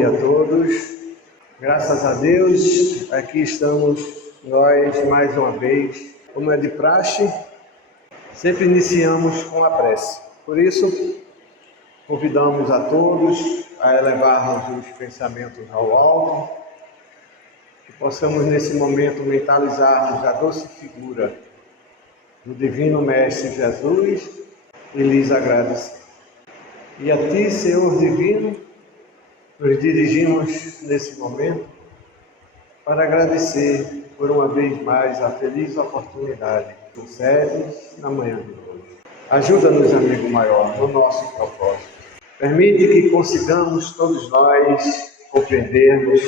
dia a todos. Graças a Deus, aqui estamos nós mais uma vez. Como é de praxe, sempre iniciamos com a prece. Por isso, convidamos a todos a elevarmos os pensamentos ao alto, que possamos nesse momento mentalizarmos a doce figura do Divino Mestre Jesus e lhes agradecer. E a Ti, Senhor Divino, nos dirigimos nesse momento para agradecer por uma vez mais a feliz oportunidade que concedes na manhã de hoje. Ajuda-nos, amigo maior, no nosso propósito. Permite que consigamos todos nós compreendermos,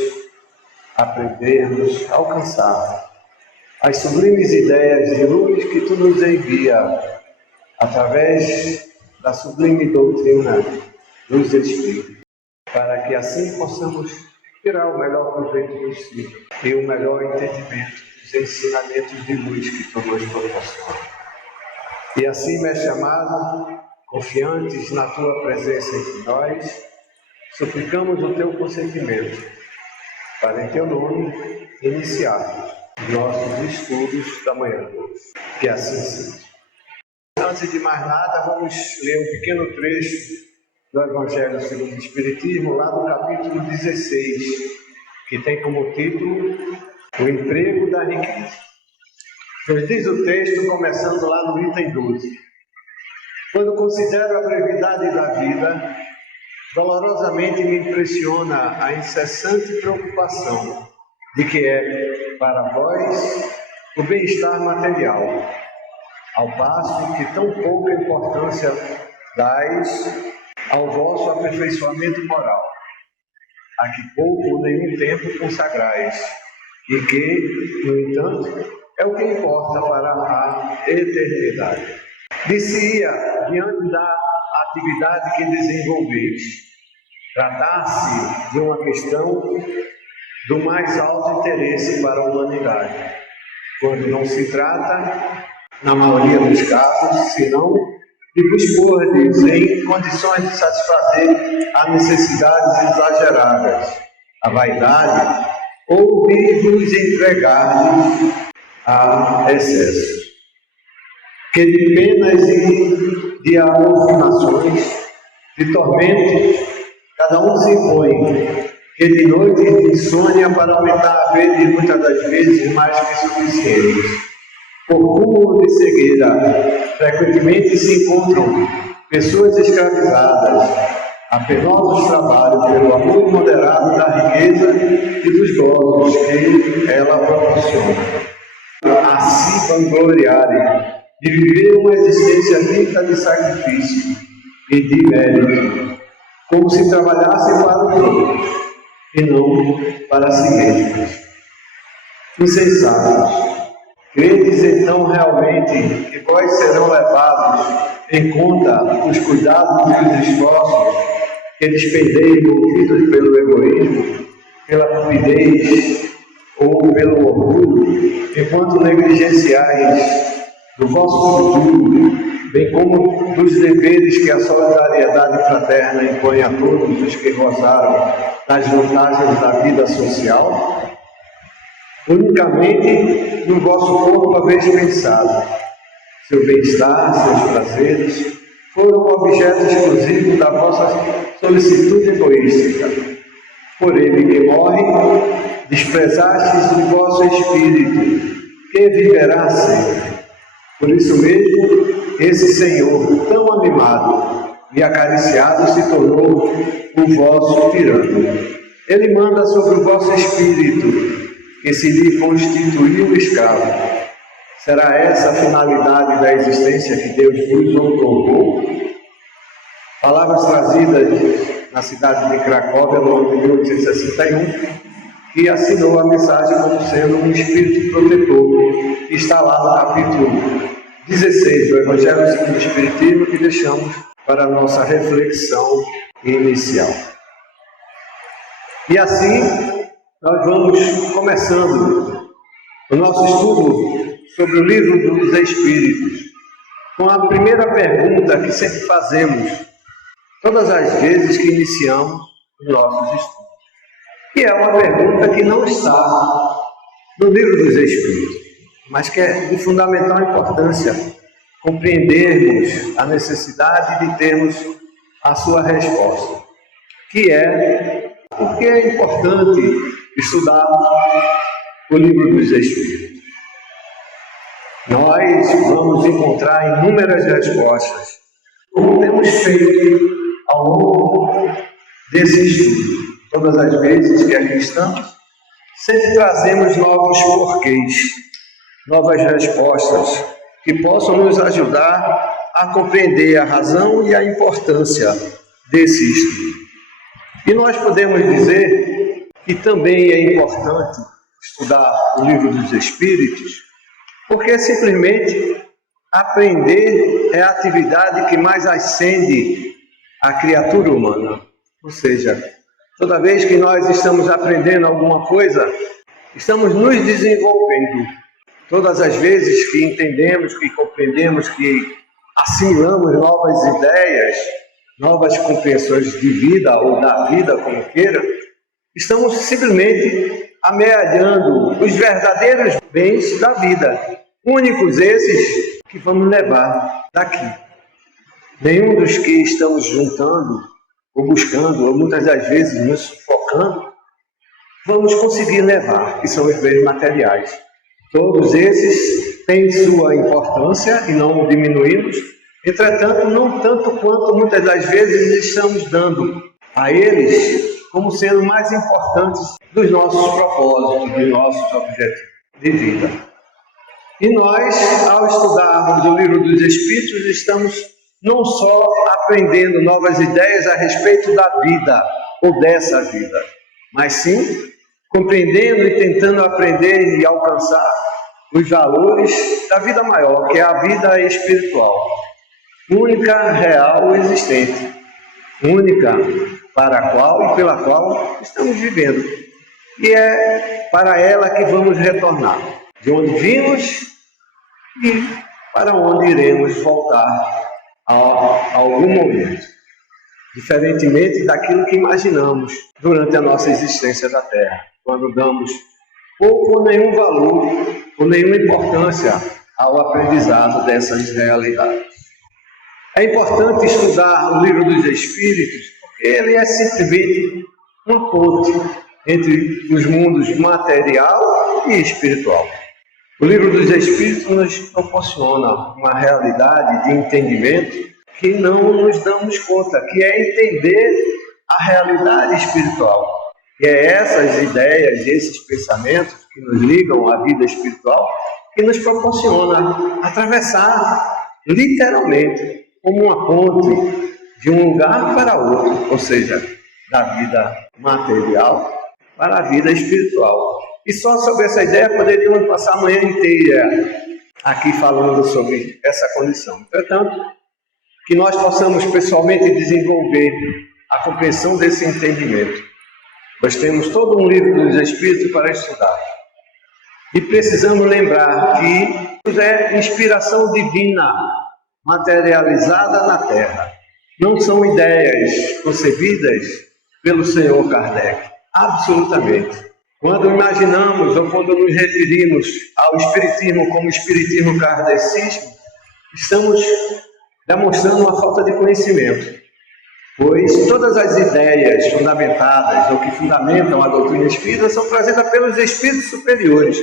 aprendermos, alcançar as sublimes ideias de luz que Tu nos envia através da sublime doutrina dos Espíritos, para que assim possamos tirar o melhor proveito possível e o melhor entendimento dos ensinamentos de luz que Tu nos proporciona. E assim, Mestre amado, confiantes na Tua presença entre nós, suplicamos o Teu consentimento para, em Teu nome, iniciarmos nossos estudos da manhã de hoje. Que assim seja. Antes de mais nada, vamos ler um pequeno trecho do Evangelho segundo o Espiritismo, lá no capítulo 16, que tem como título O Emprego da Riqueza. Nos diz o texto, começando lá no item 12. Quando considero a brevidade da vida, dolorosamente me impressiona a incessante preocupação de que é, para vós, o bem-estar material, ao passo que tão pouca importância dais ao vosso aperfeiçoamento moral, a que pouco ou nenhum tempo consagrais, e que, no entanto, é o que importa para a eternidade. Dir-se-ia, diante da atividade que desenvolveis, tratar-se de uma questão do mais alto interesse para a humanidade, quando não se trata, na maioria dos casos, senão de vos pordes em condições de satisfazer as necessidades exageradas, a vaidade, ou de vos entregardes a excessos, que de penas e de alucinações, de tormentos, cada um se impõe, que de noite de insônia para aumentar a vida muitas das vezes mais que suficientes. Por cúmulo de cegueira, frequentemente se encontram pessoas escravizadas a penosos trabalhos pelo amor imoderado da riqueza e dos gozos que ela proporciona, a se vangloriarem de viver uma existência rica de sacrifício e de mérito, como se trabalhassem para os outros e não para si mesmos. Insensatos! Credes então realmente que vós serão levados em conta os cuidados e os esforços que despendeis movidos pelo egoísmo, pela cupidez ou pelo orgulho, enquanto negligenciais do vosso futuro, bem como dos deveres que a solidariedade fraterna impõe a todos os que gozaram das vantagens da vida social? Unicamente no vosso corpo haveis pensado. Seu bem-estar, seus prazeres, foram objeto exclusivo da vossa solicitude egoística. Por ele que morre, desprezastes o vosso espírito, que viverá sempre. Por isso mesmo, esse Senhor, tão animado e acariciado, se tornou o vosso tirano. Ele manda sobre o vosso espírito, que se lhe constituiu escravo. Será essa a finalidade da existência que Deus vos outorgou? Palavras trazidas na cidade de Cracóvia, no ano de 1861, que assinou a mensagem como sendo um espírito protetor, que está lá no capítulo 16 do Evangelho segundo o Espiritismo, que deixamos para a nossa reflexão inicial. E assim, nós vamos começando o nosso estudo sobre o Livro dos Espíritos, com a primeira pergunta que sempre fazemos, todas as vezes que iniciamos os nossos estudos. E é uma pergunta que não está no Livro dos Espíritos, mas que é de fundamental importância compreendermos a necessidade de termos a sua resposta, que é por que é importante estudar o Livro dos Espíritos. Nós vamos encontrar inúmeras respostas, como temos feito ao longo desse estudo. Todas as vezes que aqui estamos, sempre trazemos novos porquês, novas respostas, que possam nos ajudar a compreender a razão e a importância desse estudo. E nós podemos dizer que também é importante estudar o Livro dos Espíritos, porque simplesmente aprender é a atividade que mais ascende a criatura humana. Ou seja, toda vez que nós estamos aprendendo alguma coisa, estamos nos desenvolvendo. Todas as vezes que entendemos, que compreendemos, que assimilamos novas ideias, novas compreensões de vida ou da vida, como queira, estamos simplesmente amealhando os verdadeiros bens da vida, únicos esses que vamos levar daqui. Nenhum dos que estamos juntando, ou buscando, ou muitas das vezes nos focando, vamos conseguir levar, que são os bens materiais. Todos esses têm sua importância e não diminuímos, entretanto, não tanto quanto muitas das vezes estamos dando a eles como sendo mais importantes dos nossos propósitos, dos nossos objetivos de vida. E nós, ao estudarmos o Livro dos Espíritos, estamos não só aprendendo novas ideias a respeito da vida ou dessa vida, mas sim compreendendo e tentando aprender e alcançar os valores da vida maior, que é a vida espiritual, única, real, existente, única para a qual e pela qual estamos vivendo. E é para ela que vamos retornar, de onde vimos e para onde iremos voltar a algum momento, diferentemente daquilo que imaginamos durante a nossa existência da Terra, quando damos pouco ou nenhum valor ou nenhuma importância ao aprendizado dessas realidades. É importante estudar o Livro dos Espíritos, porque ele é simplesmente uma ponte entre os mundos material e espiritual. O Livro dos Espíritos nos proporciona uma realidade de entendimento que não nos damos conta, que é entender a realidade espiritual. E é essas ideias, esses pensamentos que nos ligam à vida espiritual, que nos proporciona atravessar literalmente como uma ponte de um lugar para outro, ou seja, da vida material para a vida espiritual. E só sobre essa ideia poderíamos passar a manhã inteira aqui falando sobre essa condição. Portanto, que nós possamos pessoalmente desenvolver a compreensão desse entendimento. Nós temos todo um livro dos Espíritos para estudar. E precisamos lembrar que é inspiração divina materializada na Terra. Não são ideias concebidas pelo Senhor Kardec. Absolutamente. Quando imaginamos ou quando nos referimos ao Espiritismo como Espiritismo kardecismo, estamos demonstrando uma falta de conhecimento, pois todas as ideias fundamentadas ou que fundamentam a doutrina espírita são trazidas pelos espíritos superiores,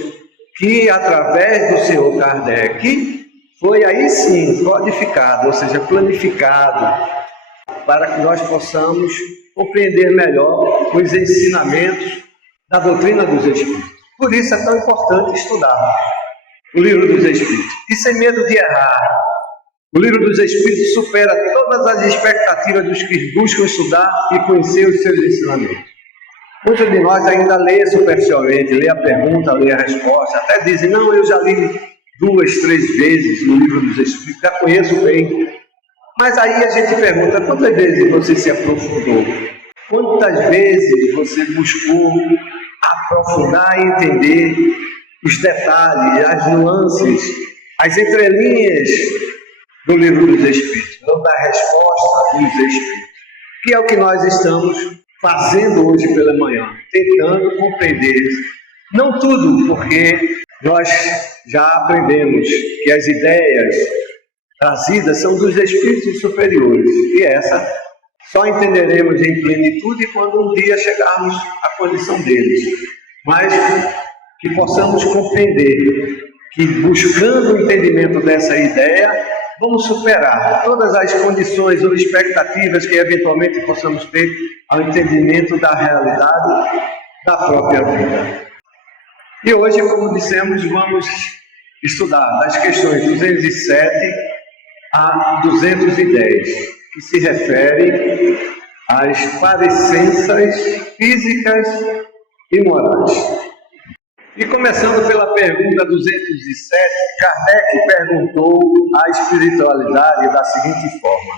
que através do Senhor Kardec foi aí sim codificado, ou seja, planificado, para que nós possamos compreender melhor os ensinamentos da doutrina dos Espíritos. Por isso é tão importante estudar o Livro dos Espíritos. E sem medo de errar. O Livro dos Espíritos supera todas as expectativas dos que buscam estudar e conhecer os seus ensinamentos. Muitos de nós ainda lê superficialmente, lê a pergunta, lê a resposta, até dizem, não, eu já li 2, 3 vezes o Livro dos Espíritos, já conheço bem. Mas aí a gente pergunta, quantas vezes você se aprofundou? Quantas vezes você buscou aprofundar e entender os detalhes, as nuances, as entrelinhas do Livro dos Espíritos, ou da resposta dos Espíritos, que é o que nós estamos fazendo hoje pela manhã, tentando compreender, não tudo, porque nós já aprendemos que as ideias trazidas são dos espíritos superiores, e essa só entenderemos em plenitude quando um dia chegarmos à condição deles, mas que possamos compreender que, buscando o entendimento dessa ideia, vamos superar todas as condições ou expectativas que eventualmente possamos ter ao entendimento da realidade da própria vida. E hoje, como dissemos, vamos estudar as questões 207 a 210, que se refere às parecenças físicas e morais. E começando pela pergunta 207, Kardec perguntou à espiritualidade da seguinte forma: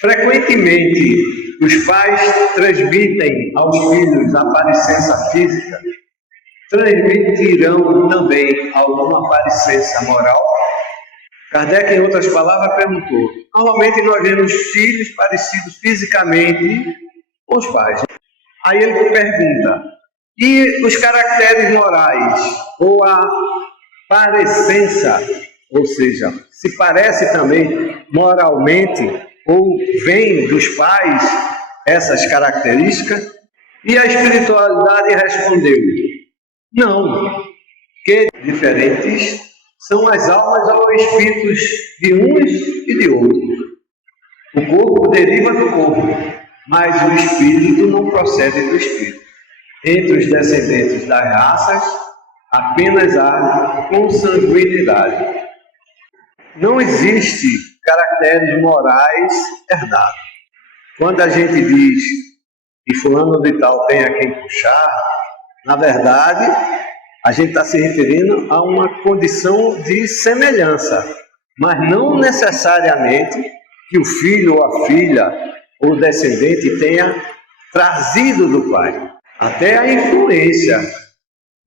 frequentemente os pais transmitem aos filhos a parecença física, transmitirão também alguma parecença moral? Kardec, em outras palavras, perguntou. Normalmente nós vemos filhos parecidos fisicamente com os pais. Aí ele pergunta: e os caracteres morais, ou a parecença, ou seja, se parece também moralmente, ou vem dos pais essas características? E a espiritualidade respondeu: não, que diferentes são as almas ou espíritos de uns e de outros. O corpo deriva do corpo, mas o espírito não procede do espírito. Entre os descendentes das raças, apenas há consanguinidade. Não existe caracteres morais herdados. Quando a gente diz que fulano de tal tem a quem puxar, na verdade, a gente está se referindo a uma condição de semelhança, mas não necessariamente que o filho ou a filha ou o descendente tenha trazido do pai. Até a influência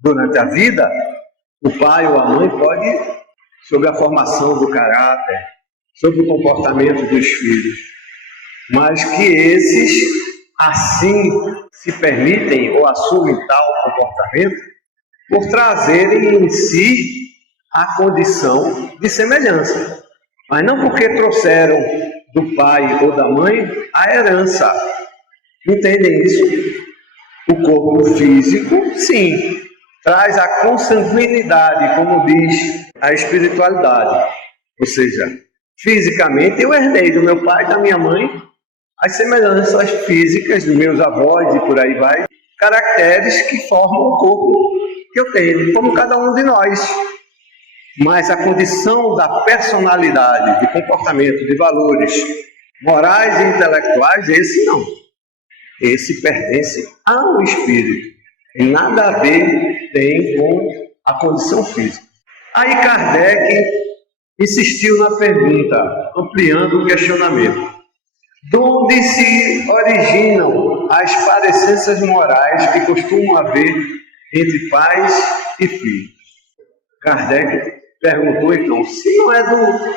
durante a vida, o pai ou a mãe pode, sobre a formação do caráter, sobre o comportamento dos filhos, mas que esses assim se permitem ou assumem tal comportamento por trazerem em si a condição de semelhança, mas não porque trouxeram do pai ou da mãe a herança. Entendem isso? O corpo físico, sim, traz a consanguinidade, como diz a espiritualidade. Ou seja, fisicamente eu herdei do meu pai e da minha mãe as semelhanças físicas dos meus avós e por aí vai, caracteres que formam o corpo que eu tenho, como cada um de nós. Mas a condição da personalidade, de comportamento, de valores morais e intelectuais, esse não. Esse pertence ao espírito. E nada a ver tem com a condição física. Aí Kardec insistiu na pergunta, ampliando o questionamento. De onde se originam as parecenças morais que costumam haver entre pais e filhos? Kardec perguntou então, se não é do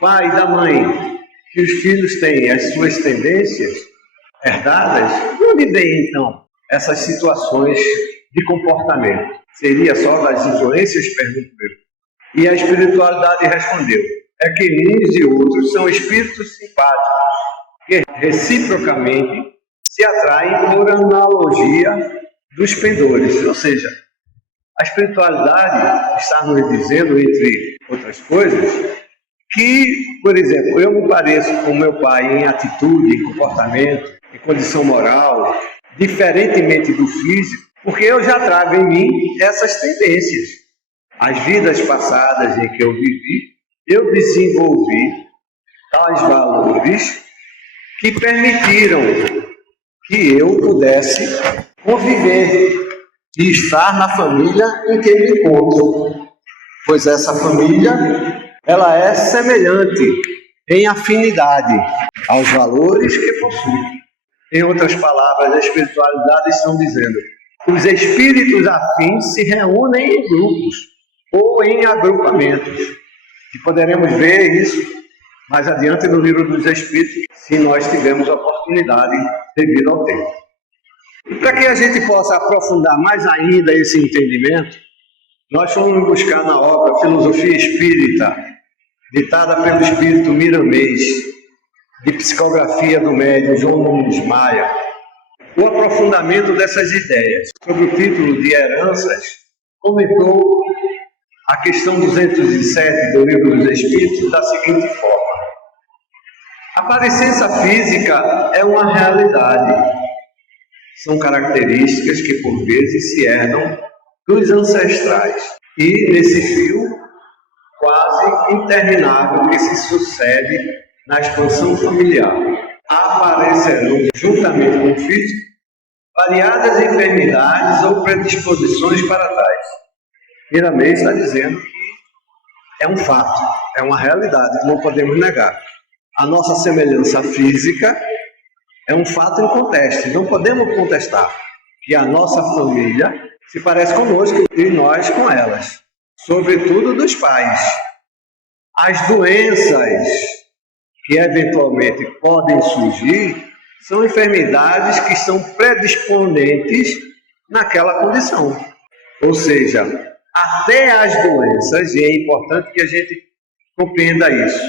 pai e da mãe que os filhos têm as suas tendências herdadas, de onde vem então essas situações de comportamento? Seria só das influências? Pergunto eu. E a espiritualidade respondeu: é que uns e outros são espíritos simpáticos que reciprocamente se atraem por analogia dos pendores. Ou seja, a espiritualidade está nos dizendo, entre outras coisas, que, por exemplo, eu me pareço com meu pai em atitude, em comportamento, em condição moral, diferentemente do físico, porque eu já trago em mim essas tendências. As vidas passadas em que eu vivi, eu desenvolvi tais valores que permitiram que eu pudesse conviver e estar na família em que me encontro, pois essa família ela é semelhante em afinidade aos valores que possui. Em outras palavras, a espiritualidade estão dizendo: os espíritos afins se reúnem em grupos ou em agrupamentos. E poderemos ver isso mais adiante no Livro dos Espíritos, se nós tivermos a oportunidade devido ao tempo. E para que a gente possa aprofundar mais ainda esse entendimento, nós fomos buscar na obra Filosofia Espírita, ditada pelo espírito miramês, de psicografia do médium João Nunes Maia, o aprofundamento dessas ideias. Sob o título de Heranças, comentou a questão 207 do Livro dos Espíritos da seguinte forma: a parecença física é uma realidade. São características que por vezes se herdam dos ancestrais e nesse fio quase interminável que se sucede na expansão familiar aparecerão juntamente com o físico variadas enfermidades ou predisposições para tais. Miramês está dizendo que é um fato, é uma realidade que não podemos negar. A nossa semelhança física é um fato inconteste, não podemos contestar que a nossa família se parece conosco e nós com elas, sobretudo dos pais. As doenças que eventualmente podem surgir são enfermidades que são predisponentes naquela condição. Ou seja, até as doenças, e é importante que a gente compreenda isso,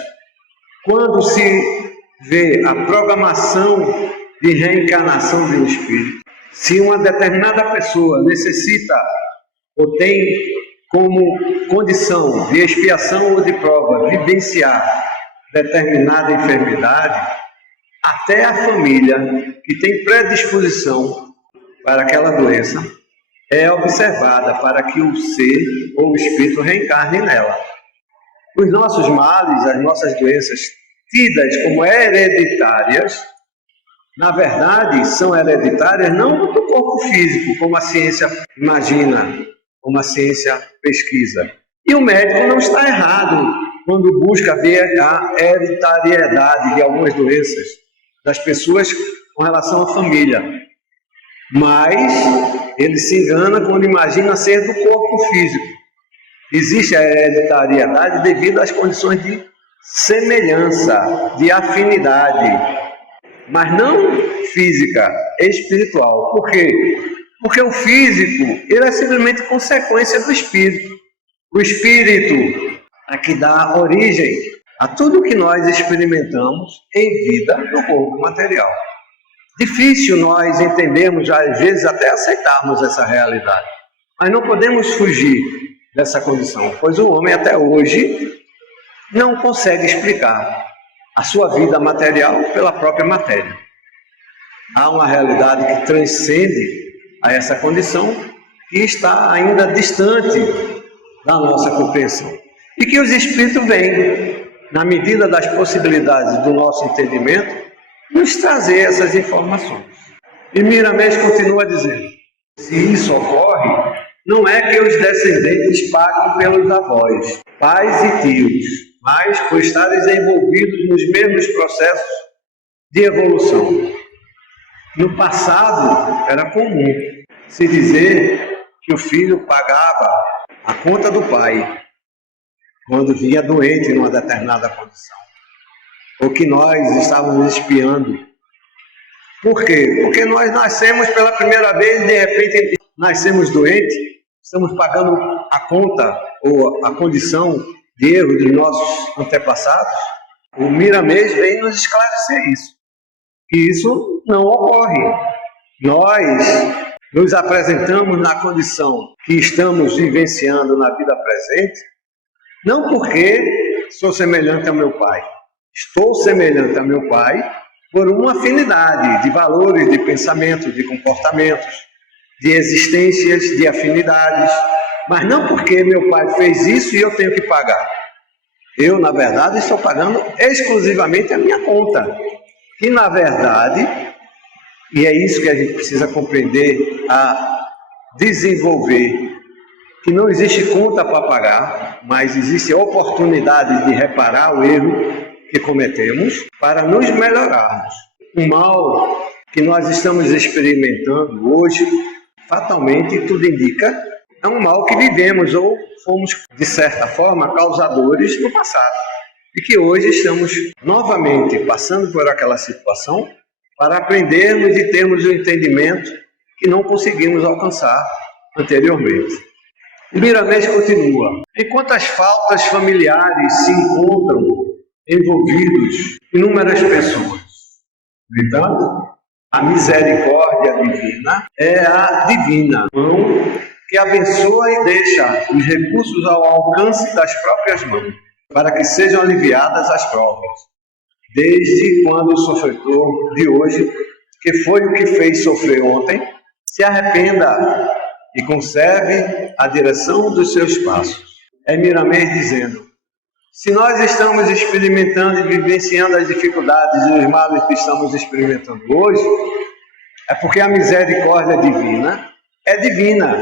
quando se vê a programação de reencarnação de um espírito, se uma determinada pessoa necessita ou tem como condição de expiação ou de prova vivenciar determinada enfermidade, até a família que tem predisposição para aquela doença é observada para que o ser ou o espírito reencarne nela. Os nossos males, as nossas doenças tidas como hereditárias, na verdade são hereditárias não do corpo físico, como a ciência imagina, como a ciência pesquisa. E o médico não está errado quando busca ver a hereditariedade de algumas doenças das pessoas com relação à família. Mas ele se engana quando imagina ser do corpo físico. Existe a hereditariedade devido às condições de semelhança, de afinidade, mas não física, espiritual. Por quê? Porque o físico, ele é simplesmente consequência do espírito. O espírito é que dá origem a tudo que nós experimentamos em vida no corpo material. Difícil nós entendermos, às vezes até aceitarmos essa realidade, mas não podemos fugir dessa condição, pois o homem até hoje não consegue explicar a sua vida material pela própria matéria. Há uma realidade que transcende a essa condição que está ainda distante da nossa compreensão. E que os espíritos vêm, na medida das possibilidades do nosso entendimento, nos trazer essas informações. E Miramês continua dizendo: se isso ocorre, não é que os descendentes paguem pelos avós, pais e tios, mas por estarem envolvidos nos mesmos processos de evolução. No passado, era comum se dizer que o filho pagava a conta do pai quando vinha doente numa determinada condição, ou que nós estávamos espiando. Por quê? Porque nós nascemos pela primeira vez e de repente nascemos doentes, estamos pagando a conta ou a condição de erro dos nossos antepassados. O Miramês vem nos esclarecer isso. E isso não ocorre. Nós nos apresentamos na condição que estamos vivenciando na vida presente, não porque sou semelhante ao meu pai. Estou semelhante ao meu pai por uma afinidade de valores, de pensamentos, de comportamentos, de existências, de afinidades, mas não porque meu pai fez isso e eu tenho que pagar. Eu, na verdade, estou pagando exclusivamente a minha conta. E, na verdade, e é isso que a gente precisa compreender, a desenvolver, que não existe conta para pagar, mas existe a oportunidade de reparar o erro que cometemos para nos melhorarmos. O mal que nós estamos experimentando hoje, fatalmente, tudo indica, é um mal que vivemos ou fomos, de certa forma, causadores no passado. e que hoje estamos novamente passando por aquela situação para aprendermos e termos um entendimento que não conseguimos alcançar anteriormente. E Miramês continua: enquanto as faltas familiares se encontram envolvidos inúmeras pessoas, no entanto, a misericórdia divina é a divina mão que abençoa e deixa os recursos ao alcance das próprias mãos, para que sejam aliviadas as provas, desde quando o sofredor de hoje, que foi o que fez sofrer ontem, se arrependa e conserve a direção dos seus passos. É Miramês dizendo: se nós estamos experimentando e vivenciando as dificuldades e os males que estamos experimentando hoje, é porque a misericórdia divina é divina.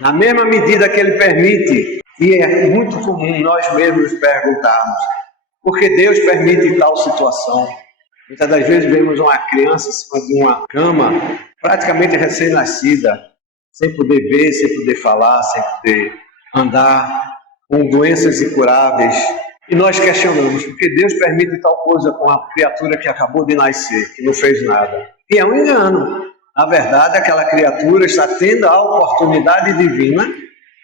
Na mesma medida que Ele permite, e é muito comum nós mesmos perguntarmos, por que Deus permite tal situação? Muitas das vezes vemos uma criança em cima de uma cama, praticamente recém-nascida, sem poder ver, sem poder falar, sem poder andar, com doenças incuráveis. E nós questionamos, por que Deus permite tal coisa com a criatura que acabou de nascer, que não fez nada? E é um engano. Na verdade, aquela criatura está tendo a oportunidade divina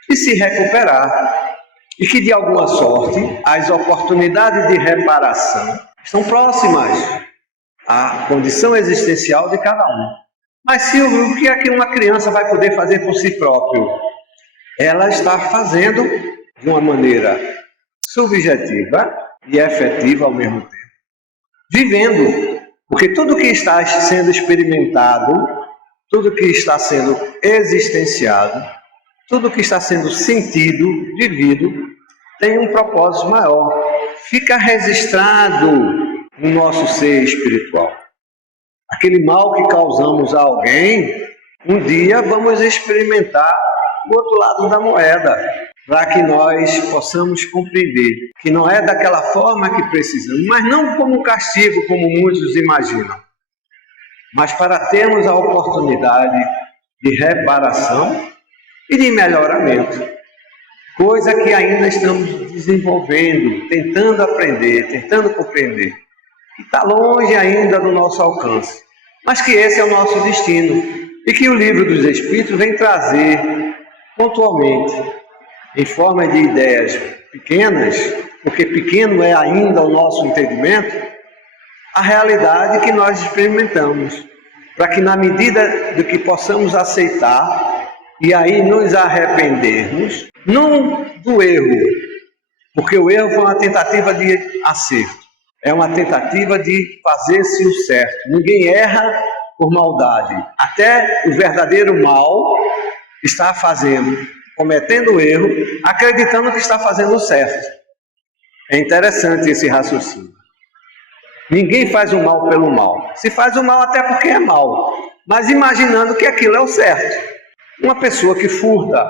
de se recuperar. E que, de alguma sorte, as oportunidades de reparação estão próximas à condição existencial de cada um. Mas, Silvio, o que é que uma criança vai poder fazer por si próprio? Ela está fazendo de uma maneira subjetiva e efetiva ao mesmo tempo. Vivendo. Porque tudo que está sendo experimentado, tudo que está sendo existenciado, tudo que está sendo sentido, vivido, tem um propósito maior. Fica registrado no nosso ser espiritual. Aquele mal que causamos a alguém, um dia vamos experimentar o outro lado da moeda, para que nós possamos compreender que não é daquela forma que precisamos, mas não como castigo, como muitos imaginam, mas para termos a oportunidade de reparação e de melhoramento, coisa que ainda estamos desenvolvendo, tentando aprender, tentando compreender, que está longe ainda do nosso alcance, mas que esse é o nosso destino e que o Livro dos Espíritos vem trazer pontualmente, em forma de ideias pequenas, porque pequeno é ainda o nosso entendimento, a realidade que nós experimentamos, para que na medida do que possamos aceitar e aí nos arrependermos, não do erro, porque o erro foi uma tentativa de acerto, é uma tentativa de fazer-se o certo. Ninguém erra por maldade, até o verdadeiro mal está cometendo erro, acreditando que está fazendo o certo. É interessante esse raciocínio. Ninguém faz o mal pelo mal. Se faz o mal até porque é mal, mas imaginando que aquilo é o certo. Uma pessoa que furta,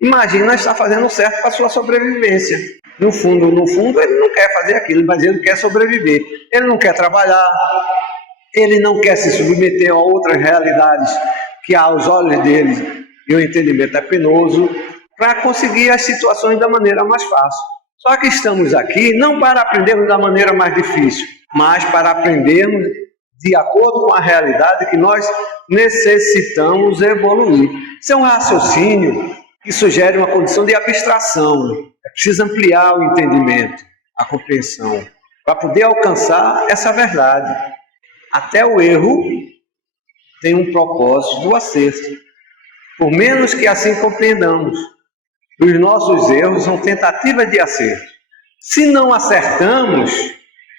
imagina estar fazendo o certo para a sua sobrevivência. No fundo, ele não quer fazer aquilo, mas ele quer sobreviver. Ele não quer trabalhar, ele não quer se submeter a outras realidades que aos olhos dele e o entendimento é penoso, para conseguir as situações da maneira mais fácil. Só que estamos aqui não para aprendermos da maneira mais difícil, mas para aprendermos de acordo com a realidade que nós necessitamos evoluir. Isso é um raciocínio que sugere uma condição de abstração. É preciso ampliar o entendimento, a compreensão, para poder alcançar essa verdade. Até o erro tem um propósito do acerto. Por menos que assim compreendamos, os nossos erros são tentativas de acerto. Se não acertamos,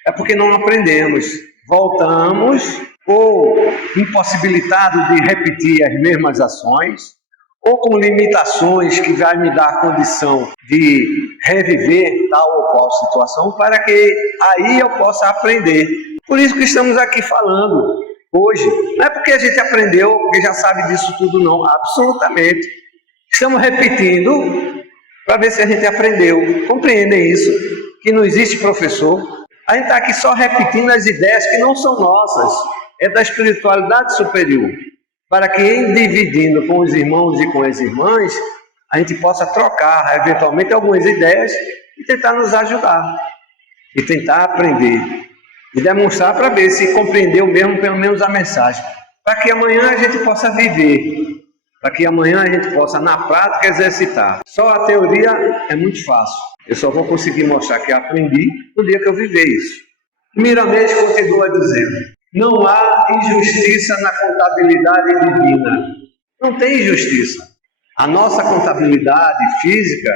é porque não aprendemos. Voltamos, ou impossibilitados de repetir as mesmas ações, ou com limitações que vai me dar a condição de reviver tal ou qual situação, para que aí eu possa aprender. Por isso que estamos aqui falando hoje. Não é porque a gente aprendeu, porque já sabe disso tudo, não. Absolutamente. Estamos repetindo para ver se a gente aprendeu. Compreendem isso? Que não existe professor. A gente está aqui só repetindo as ideias que não são nossas. É da espiritualidade superior. Para que, em dividindo com os irmãos e com as irmãs, a gente possa trocar, eventualmente, algumas ideias e tentar nos ajudar. e tentar aprender e demonstrar para ver se compreendeu mesmo, pelo menos a mensagem, para que amanhã a gente possa viver, para que amanhã a gente possa na prática exercitar. Só a teoria é muito fácil, eu só vou conseguir mostrar que aprendi no dia que eu viver isso. Miramês continua dizendo: não há injustiça na contabilidade divina. Não tem injustiça. A nossa contabilidade física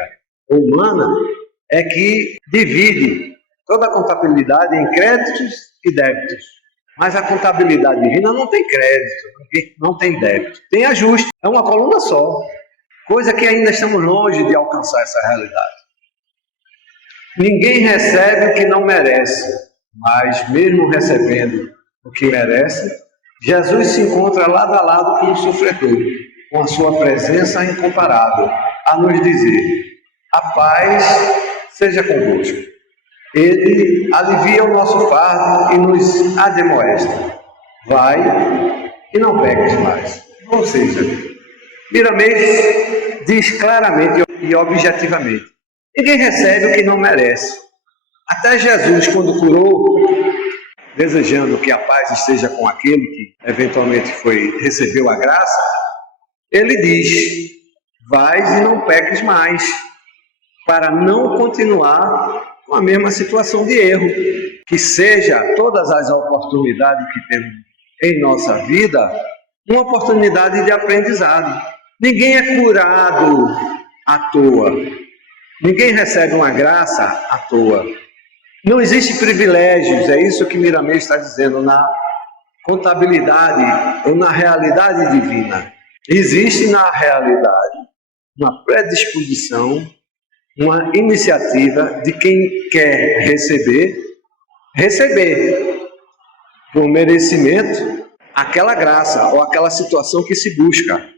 ou humana é que divide toda a contabilidade em créditos e débitos. Mas a contabilidade divina não tem crédito, não tem débito. Tem ajuste, é uma coluna só. Coisa que ainda estamos longe de alcançar essa realidade. Ninguém recebe o que não merece, mas mesmo recebendo o que merece, Jesus se encontra lado a lado com o sofredor, com a sua presença incomparável, a nos dizer: a paz seja convosco. Ele alivia o nosso fardo e nos admoesta: vai e não peques mais. Ou seja, Miramês diz claramente e objetivamente: ninguém recebe o que não merece. Até Jesus, quando curou, desejando que a paz esteja com aquele que eventualmente recebeu a graça, ele diz: vais e não peques mais, para não continuar com a mesma situação de erro. Que seja todas as oportunidades que temos em nossa vida uma oportunidade de aprendizado. Ninguém é curado à toa. Ninguém recebe uma graça à toa. Não existe privilégios, é isso que Miramês está dizendo, na contabilidade ou na realidade divina. Existe na realidade uma predisposição, uma iniciativa de quem quer receber por merecimento aquela graça ou aquela situação que se busca.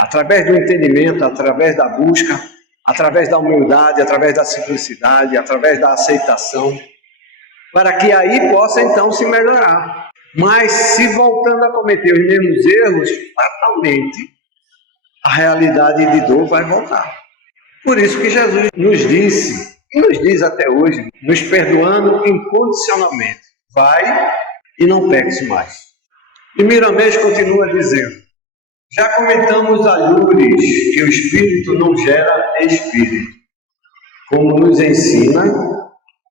Através do entendimento, através da busca, através da humildade, através da simplicidade, através da aceitação, para que aí possa então se melhorar. Mas se voltando a cometer os mesmos erros, fatalmente a realidade de dor vai voltar. Por isso que Jesus nos disse, e nos diz até hoje, nos perdoando incondicionalmente: vai e não peques mais. E Miramês continua dizendo: já comentamos alhures que o Espírito não gera Espírito, como nos ensina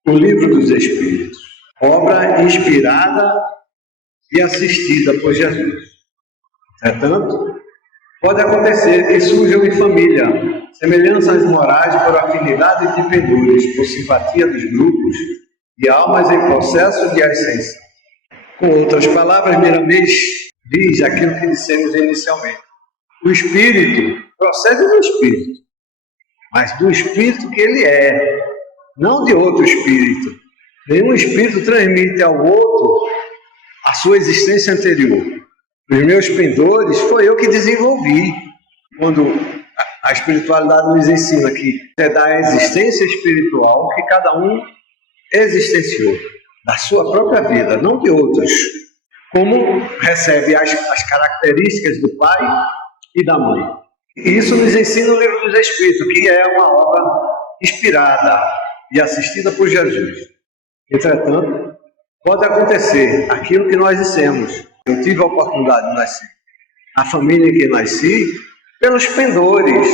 o Livro dos Espíritos, obra inspirada e assistida por Jesus. Entretanto, pode acontecer que surjam em família semelhanças morais por afinidade de pendores, por simpatia dos grupos de almas em processo de ascensão. Com outras palavras, Miramês diz aquilo que dissemos inicialmente: o Espírito procede do Espírito, mas do Espírito que ele é, não de outro Espírito. Nenhum Espírito transmite ao outro a sua existência anterior. Os meus pendores foi eu que desenvolvi. Quando a espiritualidade nos ensina que é da existência espiritual que cada um existenciou, da sua própria vida, não de outros. Como recebe as características do pai e da mãe. E isso nos ensina o Livro dos Espíritos, que é uma obra inspirada e assistida por Jesus. Entretanto, pode acontecer aquilo que nós dissemos. Eu tive a oportunidade de nascer a família em que nasci, pelos pendores,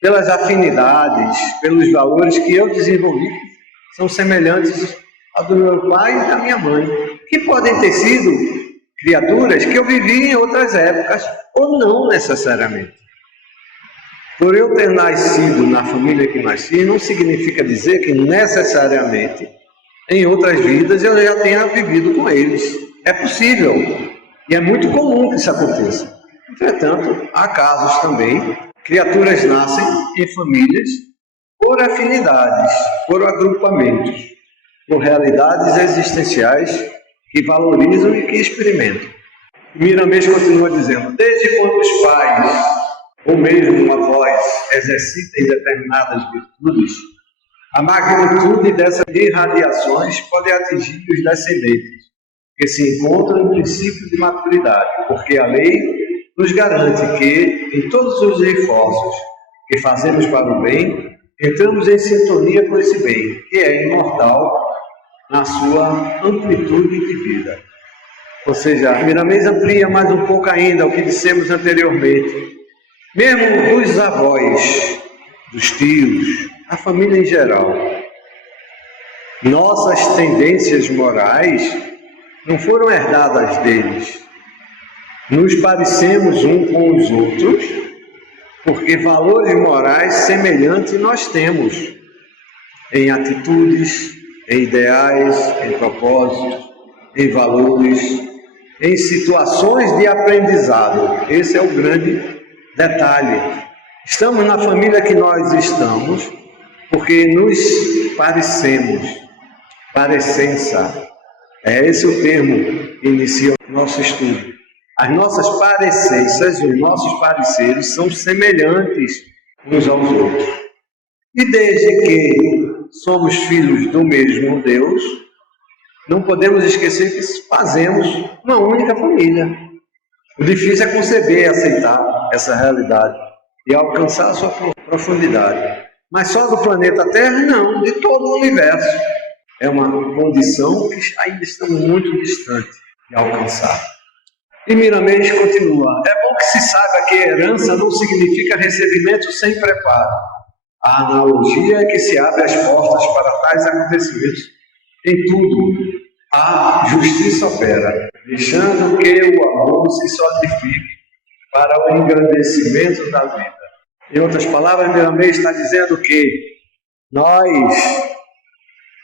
pelas afinidades, pelos valores que eu desenvolvi, que são semelhantes ao do meu pai e da minha mãe, que podem ter sido criaturas que eu vivi em outras épocas, ou não necessariamente. Por eu ter nascido na família que nasci, não significa dizer que necessariamente em outras vidas eu já tenha vivido com eles. É possível, e é muito comum que isso aconteça. Entretanto, há casos também, criaturas nascem em famílias por afinidades, por agrupamentos, por realidades existenciais que valorizam e que experimentam. Miramês continua dizendo: desde quando os pais, ou mesmo avós, exercitem determinadas virtudes, a magnitude dessas irradiações pode atingir os descendentes, que se encontram em princípio de maturidade, porque a lei nos garante que, em todos os esforços que fazemos para o bem, entramos em sintonia com esse bem, que é imortal na sua amplitude de vida. Ou seja, Miramês amplia mais um pouco ainda o que dissemos anteriormente. Mesmo dos avós, dos tios, a família em geral. Nossas tendências morais não foram herdadas deles. Nos parecemos uns com os outros, porque valores morais semelhantes nós temos em atitudes, em ideais, em propósitos, em valores, em situações de aprendizado. Esse é o grande detalhe. Estamos na família que nós estamos porque nos parecemos, parecença. É esse o termo que inicia o nosso estudo. As nossas parecenças, os nossos pareceres são semelhantes uns aos outros. E desde que somos filhos do mesmo Deus, não podemos esquecer que fazemos uma única família. O difícil é conceber e aceitar essa realidade e alcançar a sua profundidade. Mas só do planeta Terra? Não, de todo o universo. É uma condição que ainda estamos muito distantes de alcançar. E Miramês continua: é bom que se saiba que herança não significa recebimento sem preparo. A analogia é que se abre as portas para tais acontecimentos. Em tudo, a justiça opera, deixando que o amor se solidifique para o engrandecimento da vida. Em outras palavras, Miramês está dizendo que nós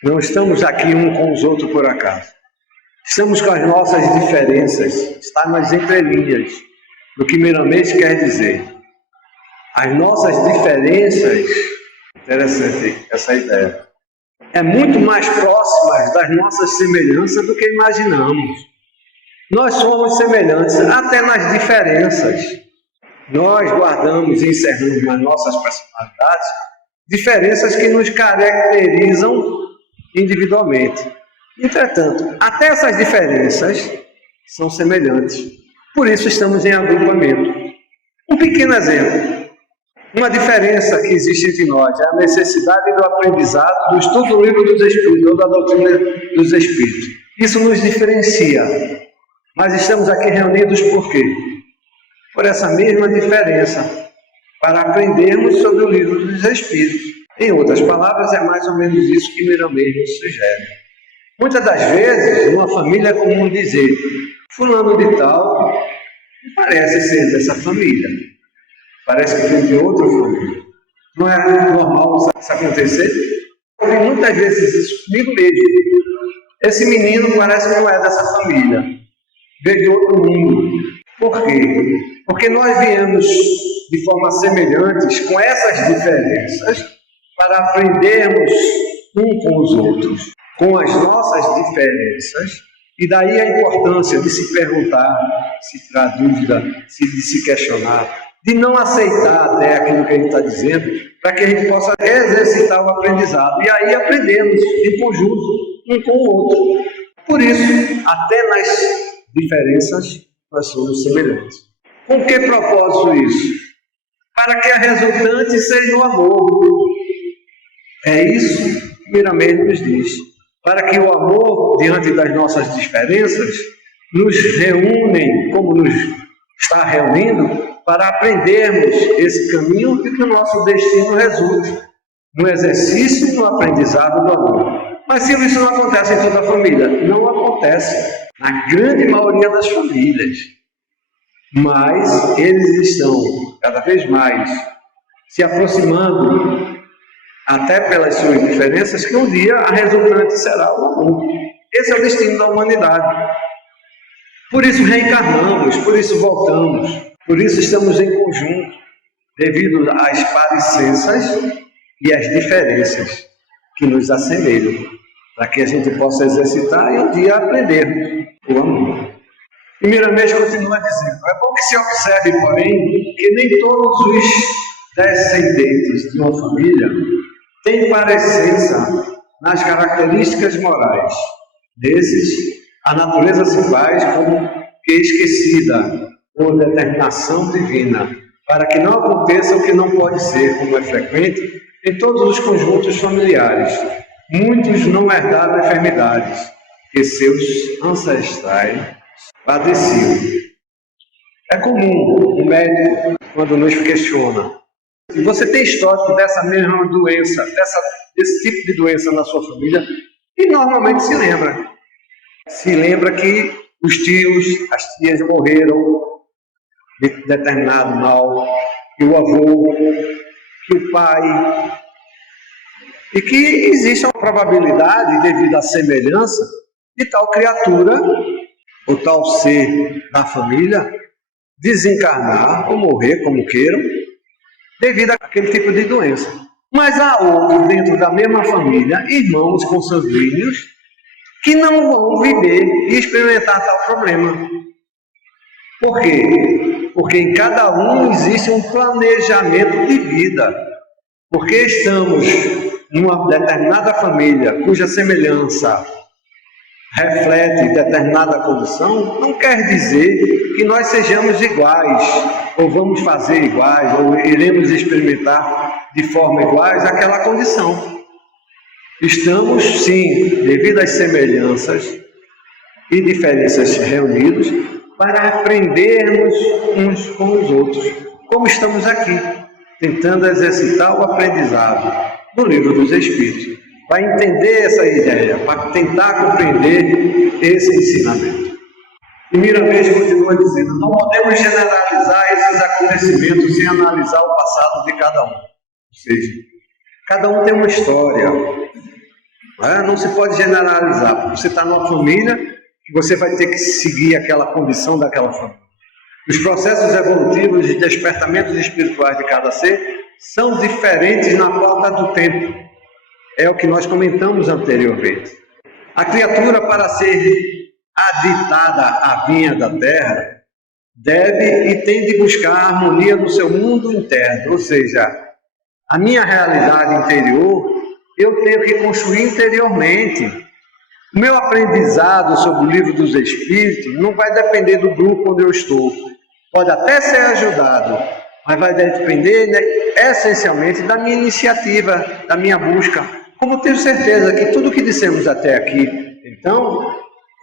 não estamos aqui um com os outros por acaso. Estamos com as nossas diferenças, está nas entrelinhas do que Miramês quer dizer. As nossas diferenças, interessante essa ideia, é muito mais próximas das nossas semelhanças do que imaginamos. Nós somos semelhantes até nas diferenças. Nós guardamos e encerramos nas nossas personalidades diferenças que nos caracterizam individualmente. Entretanto, até essas diferenças são semelhantes. Por isso estamos em agrupamento. Um pequeno exemplo. Uma diferença que existe entre nós é a necessidade do aprendizado do estudo do livro dos Espíritos, ou da doutrina dos Espíritos. Isso nos diferencia. Mas estamos aqui reunidos por quê? Por essa mesma diferença, para aprendermos sobre o livro dos Espíritos. Em outras palavras, é mais ou menos isso que Miramês nos sugere. Muitas das vezes, numa família é comum dizer: fulano de tal não parece ser dessa família, parece que vem de outra família. Não é normal isso acontecer? Eu vi muitas vezes isso comigo mesmo. Esse menino parece que não é dessa família, veio de outro mundo. Por quê? Porque nós viemos de forma semelhantes com essas diferenças para aprendermos um com os outros, com as nossas diferenças, e daí a importância de se perguntar, se tirar dúvida, de se questionar, de não aceitar até aquilo que a gente está dizendo, para que a gente possa exercitar o aprendizado, e aí aprendemos em conjunto, um com o outro. Por isso, até nas diferenças, nós somos semelhantes. Com que propósito isso? Para que a resultante seja o amor. É isso que Miramês nos diz. Para que o amor, diante das nossas diferenças, nos reúnem, como nos está reunindo, para aprendermos esse caminho e que o nosso destino resulte no exercício e no aprendizado do amor. Mas se isso não acontece em toda a família, não acontece na grande maioria das famílias. Mas eles estão cada vez mais se aproximando, até pelas suas diferenças, que um dia a resultante será o amor. Esse é o destino da humanidade. Por isso reencarnamos, por isso voltamos, por isso estamos em conjunto, devido às parecenças e às diferenças que nos assemelham, para que a gente possa exercitar e um dia aprender o amor. E Miramês continua dizendo: é bom que se observe, porém, que nem todos os descendentes de uma família têm parecença nas características morais. Desses, a natureza se faz como que esquecida por determinação divina, para que não aconteça o que não pode ser, como é frequente em todos os conjuntos familiares. muitos não herdaram enfermidades que seus ancestrais padeciam. É comum o médico, quando nos questiona, se você tem histórico dessa mesma doença, desse tipo de doença na sua família, e normalmente se lembra. Se lembra que os tios, as tias morreram de determinado mal, que o avô, que o pai, e que existe uma probabilidade, devido à semelhança, de tal criatura, ou tal ser da família, desencarnar ou morrer, como queiram, devido àquele tipo de doença. Mas há outros dentro da mesma família, irmãos consanguíneos, que não vão viver e experimentar tal problema. Por quê? Porque em cada um existe um planejamento de vida. Porque estamos numa determinada família cuja semelhança reflete determinada condição, não quer dizer que nós sejamos iguais, ou vamos fazer iguais, ou iremos experimentar de forma iguais aquela condição. Estamos, sim, devido às semelhanças e diferenças reunidos, para aprendermos uns com os outros, como estamos aqui, tentando exercitar o aprendizado no Livro dos Espíritos, para entender essa ideia, para tentar compreender esse ensinamento. E Miramês continua dizendo, não podemos generalizar esses acontecimentos sem analisar o passado de cada um. Ou seja, cada um tem uma história. Não se pode generalizar, porque você está numa família que você vai ter que seguir aquela condição daquela família. Os processos evolutivos e despertamentos espirituais de cada ser são diferentes na pauta do tempo. É o que nós comentamos anteriormente. A criatura, para ser aditada à vinha da terra, deve e tem de buscar a harmonia do seu mundo interno, ou seja, a minha realidade interior, eu tenho que construir interiormente. O meu aprendizado sobre o Livro dos Espíritos não vai depender do grupo onde eu estou. Pode até ser ajudado, mas vai depender, né, essencialmente da minha iniciativa, da minha busca. Como tenho certeza que tudo o que dissemos até aqui, então,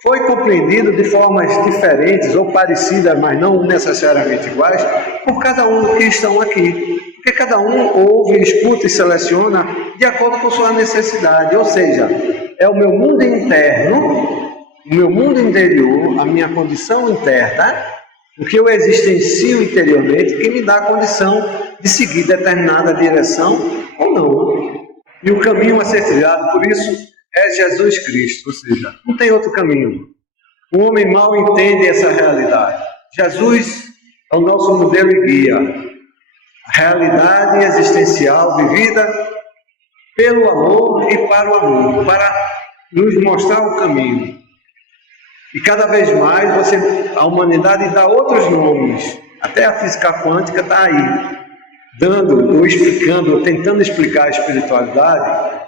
foi compreendido de formas diferentes ou parecidas, mas não necessariamente iguais, por cada um que estão aqui. Porque cada um ouve, escuta e seleciona de acordo com sua necessidade. Ou seja, é o meu mundo interno, o meu mundo interior, a minha condição interna, o que eu existencio interiormente, que me dá a condição de seguir determinada direção ou não. E o caminho a ser trilhado, por isso, é Jesus Cristo, ou seja, não tem outro caminho. O homem mal entende essa realidade. Jesus é o nosso modelo e guia. A realidade existencial vivida pelo amor e para o amor, para nos mostrar o caminho. E cada vez mais a humanidade dá outros nomes. Até a física quântica está aí, dando ou explicando, ou tentando explicar a espiritualidade,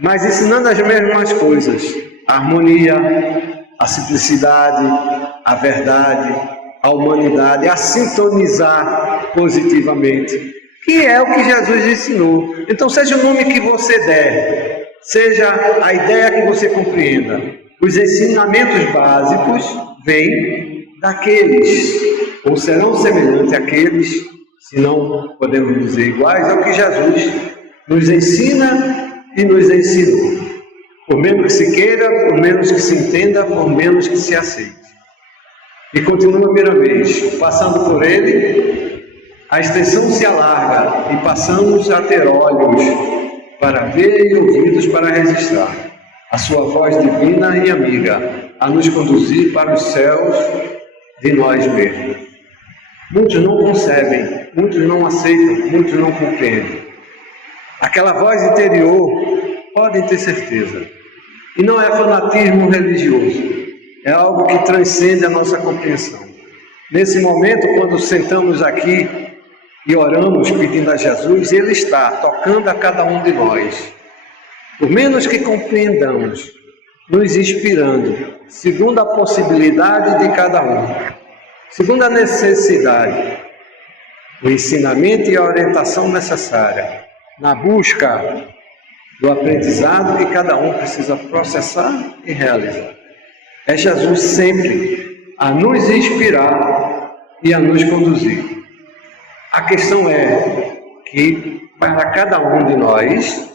mas ensinando as mesmas coisas. A harmonia, a simplicidade, a verdade, a humanidade, a sintonizar positivamente, que é o que Jesus ensinou. Então, seja o nome que você der, seja a ideia que você compreenda, os ensinamentos básicos vêm daqueles, ou serão semelhantes àqueles, se não podemos dizer iguais, ao que Jesus nos ensina e nos ensinou. Por menos que se queira, por menos que se entenda, por menos que se aceite. E continua Miramês, passando por ele, a extensão se alarga e passamos a ter olhos para ver e ouvidos para registrar a sua voz divina e amiga, a nos conduzir para os céus de nós mesmos. Muitos não concebem, muitos não aceitam, muitos não compreendem. Aquela voz interior, podem ter certeza, e não é fanatismo religioso, é algo que transcende a nossa compreensão. Nesse momento, quando sentamos aqui e oramos pedindo a Jesus, Ele está tocando a cada um de nós. Por menos que compreendamos, nos inspirando, segundo a possibilidade de cada um, segundo a necessidade, o ensinamento e a orientação necessária, na busca do aprendizado que cada um precisa processar e realizar. É Jesus sempre a nos inspirar e a nos conduzir. A questão é que para cada um de nós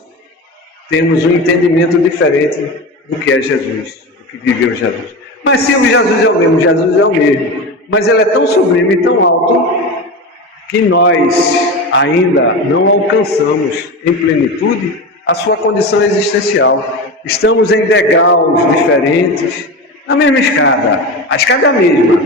temos um entendimento diferente do que é Jesus, do que viveu Jesus. Mas se o Jesus é o mesmo, Jesus é o mesmo. Mas ele é tão sublime e tão alto que nós ainda não alcançamos em plenitude a sua condição existencial. Estamos em degraus diferentes, na mesma escada. A escada é a mesma,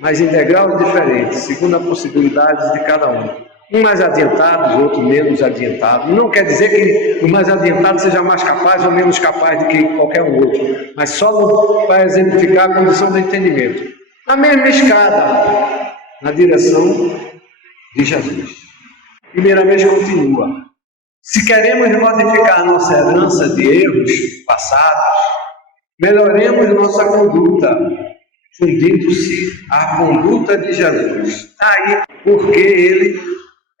mas em degraus diferentes, segundo as possibilidades de cada um. Um mais adiantado, outro menos adiantado. Não quer dizer que o mais adiantado seja mais capaz ou menos capaz do que qualquer outro, mas só para exemplificar a condição do entendimento. Na mesma escada, na direção de Jesus. Primeiramente, continua. Se queremos modificar nossa herança de erros passados, melhoremos nossa conduta, fundindo-se à conduta de Jesus. Está aí porque ele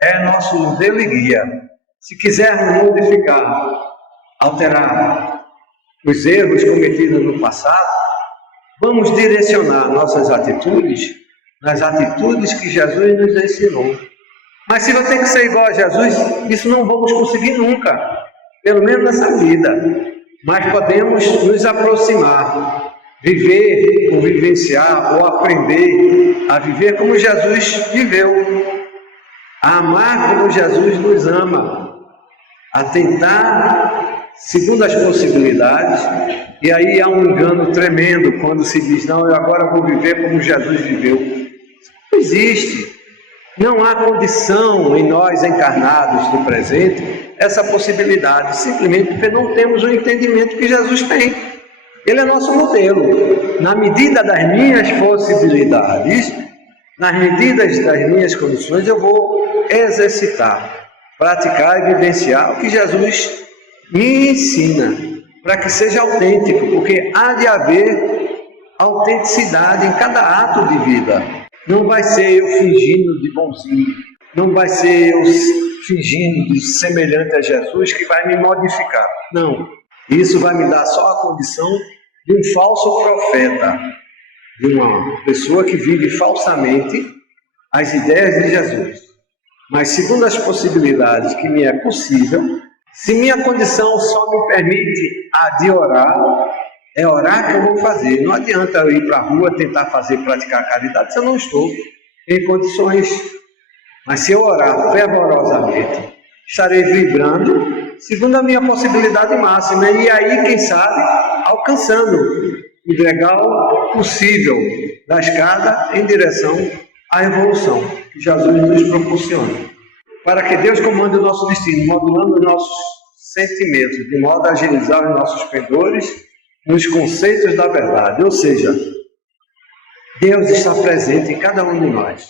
é nosso modelo e guia. Se quisermos modificar, alterar os erros cometidos no passado, vamos direcionar nossas atitudes nas atitudes que Jesus nos ensinou. Mas se eu tenho que ser igual a Jesus, isso não vamos conseguir nunca, pelo menos nessa vida. Mas podemos nos aproximar, viver ou vivenciar ou aprender a viver como Jesus viveu, a amar como Jesus nos ama, a tentar segundo as possibilidades. E aí há um engano tremendo quando se diz, não, eu agora vou viver como Jesus viveu. Isso não existe. Não há condição em nós encarnados do presente essa possibilidade, simplesmente porque não temos o entendimento que Jesus tem. Ele é nosso modelo. Na medida das minhas possibilidades, nas medidas das minhas condições, eu vou exercitar, praticar e vivenciar o que Jesus me ensina, para que seja autêntico, porque há de haver autenticidade em cada ato de vida. Não vai ser eu fingindo de bonzinho, não vai ser eu fingindo de semelhante a Jesus que vai me modificar. Não, isso vai me dar só a condição de um falso profeta, de uma pessoa que vive falsamente as ideias de Jesus. Mas segundo as possibilidades que me é possível, se minha condição só me permite a de orar, é orar que eu vou fazer. Não adianta eu ir para a rua tentar praticar caridade se eu não estou em condições. Mas se eu orar fervorosamente, estarei vibrando segundo a minha possibilidade máxima. E aí, quem sabe, alcançando o degrau possível da escada em direção à evolução que Jesus nos proporciona. Para que Deus comande o nosso destino, modulando os nossos sentimentos, de modo a agilizar os nossos pendores nos conceitos da verdade. Ou seja, Deus está presente em cada um de nós,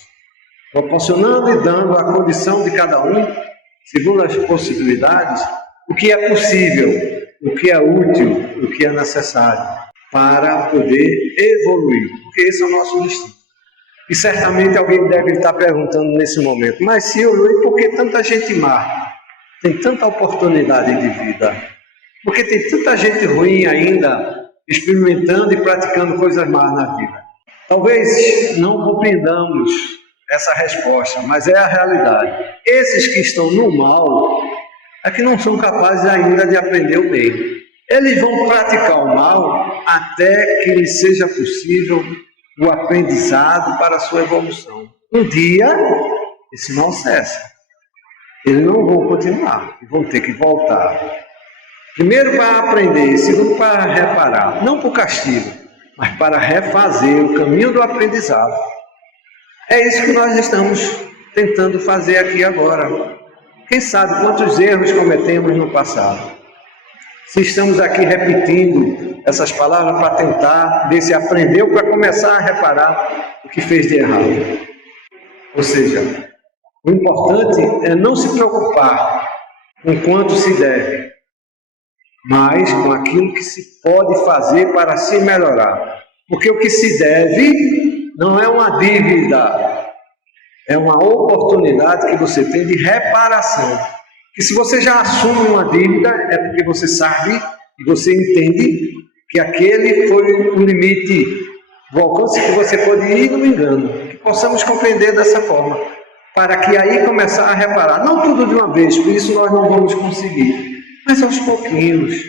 proporcionando e dando a condição de cada um, segundo as possibilidades, o que é possível, o que é útil, o que é necessário, para poder evoluir, porque esse é o nosso destino. E certamente alguém deve estar perguntando nesse momento, mas se eu leio, por que tanta gente má? Tem tanta oportunidade de vida. Porque tem tanta gente ruim ainda experimentando e praticando coisas más na vida. Talvez não compreendamos essa resposta, mas é a realidade. Esses que estão no mal é que não são capazes ainda de aprender o bem. Eles vão praticar o mal até que lhes seja possível o aprendizado para a sua evolução. Um dia, esse mal cessa. Eles não vão continuar, vão ter que voltar. Primeiro para aprender, segundo para reparar, não por castigo, mas para refazer o caminho do aprendizado. É isso que nós estamos tentando fazer aqui agora. Quem sabe quantos erros cometemos no passado? Se estamos aqui repetindo essas palavras para tentar ver se aprendeu para começar a reparar o que fez de errado. Ou seja, o importante é não se preocupar com quanto se deve, mas com aquilo que se pode fazer para se melhorar. Porque o que se deve não é uma dívida, é uma oportunidade que você tem de reparação. Que se você já assume uma dívida, é porque você sabe e você entende que aquele foi o limite, o alcance que você pode ir no engano. Que possamos compreender dessa forma, para que aí começar a reparar, não tudo de uma vez, por isso nós não vamos conseguir, mas aos pouquinhos,